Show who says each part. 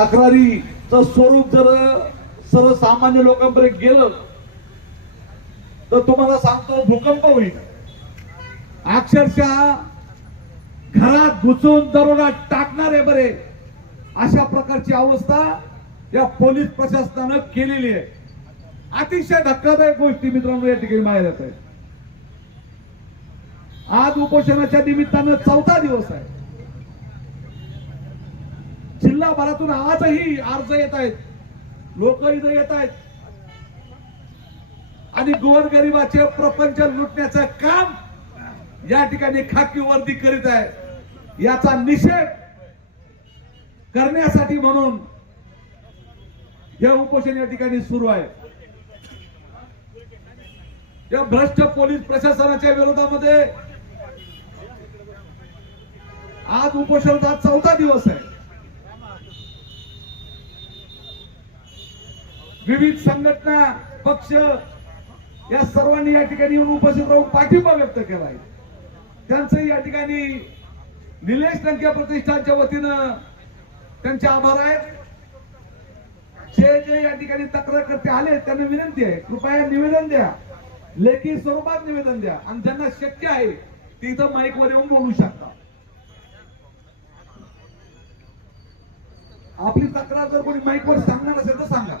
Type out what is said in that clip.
Speaker 1: तक्रारीचं स्वरूप जर सर्वसामान्य लोकांपर्यंत गेलं तर तुम्हाला सांगतो भूकंप होईल. अक्षरशः घरात घुसून दरोडा टाकणारे बरे. अशा प्रकारची अवस्था या पोलीस प्रशासनानं केलेली आहे. अतिशय धक्कादायक गोष्टी मित्रांनो या ठिकाणी बाहेर येत आहे आज उपोषणाच्या निमित्तानं चौथा दिवस आहे. जिल्हाभरातून आजही अर्ज येत आहेत. लोक इथं येत आहेत. आणि गोरगरिबाचे प्रपंच लुटण्याचं काम या ठिकाणी खाकी वर्दी करीत आहे. याचा निषेध करण्यासाठी म्हणून हे उपोषण या ठिकाणी सुरू आहे. या भ्रष्ट पोलीस प्रशासनाच्या विरोधामध्ये आज उपोषणाचा चौथा दिवस आहे. विविध संघटना पक्ष या सर्वांनी या ठिकाणी येऊन उपस्थित राहून पाठिंबा व्यक्त केला आहे त्यांचं या ठिकाणी निलेश टंके प्रतिष्ठानच्या वतीनं त्यांचे आभार आहेत. जे जे या ठिकाणी तक्रारकर्ते आले त्यांना विनंती आहे. कृपया निवेदन द्या. लेखी स्वरूपात निवेदन द्या. आणि ज्यांना शक्य आहे ते इथं माईक वर येऊन बोलू शकता. आपली तक्रार जर कोणी माईक वर सांगणार असेल तर सांगा.